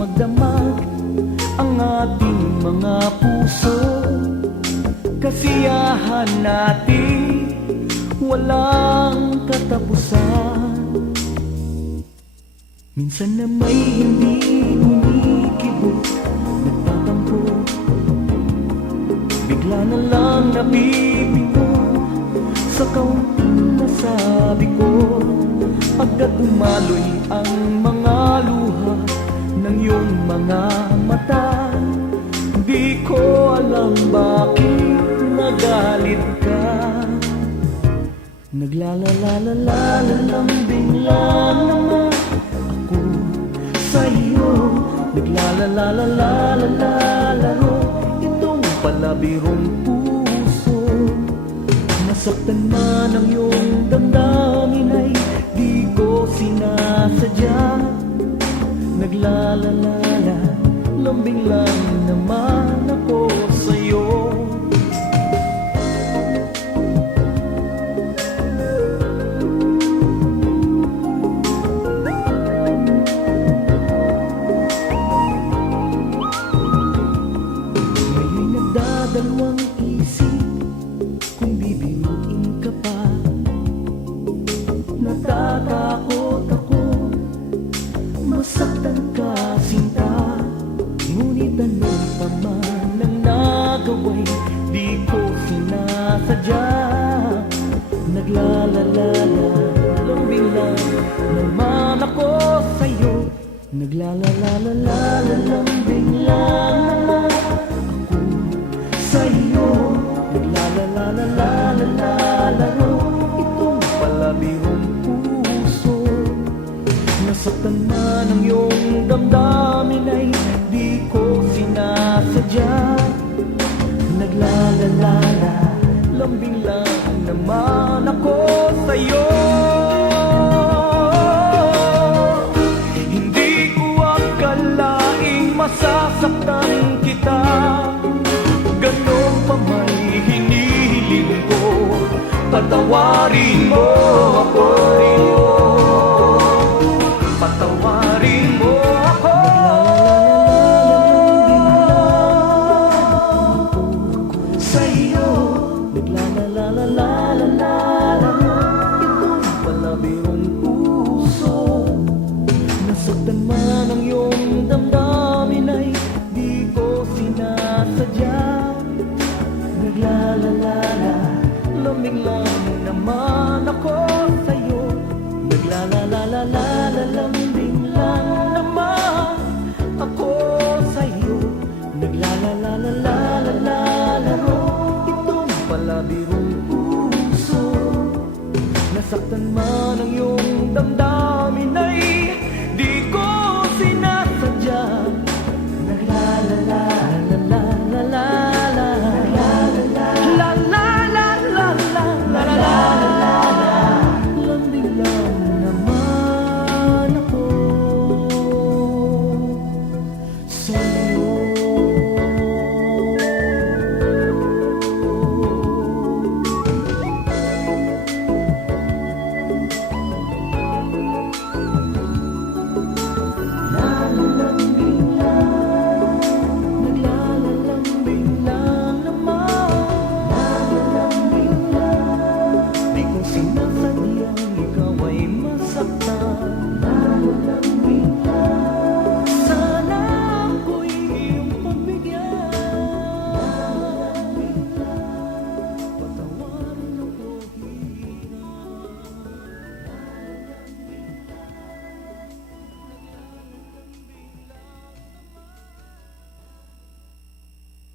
magdamag ang ating mga puso. Kasiyahan natin walang katapusan. Minsan na may hindi kumikibot, nagtatampo, bigla na lang nabibigo sa kaunting nasabi ko. Agad umaloy ang mga luha ng iyong mga mata. Di ko alam bakit nagalit ka. Naglalalalalambing lang naman ako sa'yo. Naglalalalalaro itong palabirong puso. Nasaktan man ang iyong damdamin ay di ko sinasadya. Naglalalala, lambing lang naman ako sa'yo. Ngayon nagdadalawang isip kung bibiruin ka pa. Natatakot ako masaktan ka, sinta. Ngunit ano pa man ang nagawa'y di ko sinasadya. Naglalalala, lambing lang naman ako sa'yo. Naglalalalalala, lambing lang naman ako sa'yo. Naglalalalalaro itong palabirong puso. Nasaktan man ang iyong damdamin ay di ko sinasadya. Naglalalala, lambing lang naman ako sa'yo. Hindi ko akalaing masasaktan kita. Ganon pa may hinihiling ko, patawarin mo ako. Patawarin mo ako. Sa'yo. Naglalalalalala itong palabirong puso. Nasaktan man ang iyong damdamin ay di ko sinasadya. Naglalalala, lambing lang naman ako sa'yo. Naglalalalalala, lambing lang naman ako sa'yo. Naglalalalalaro itong palabirong puso. Nasaktan man ang iyong damdamin ay di ko sinasadya. Lambing lang naman ako sa'yo. Nalalambing lang, naglalalambing lang naman. Nalalambing lang, di ko sinasadya.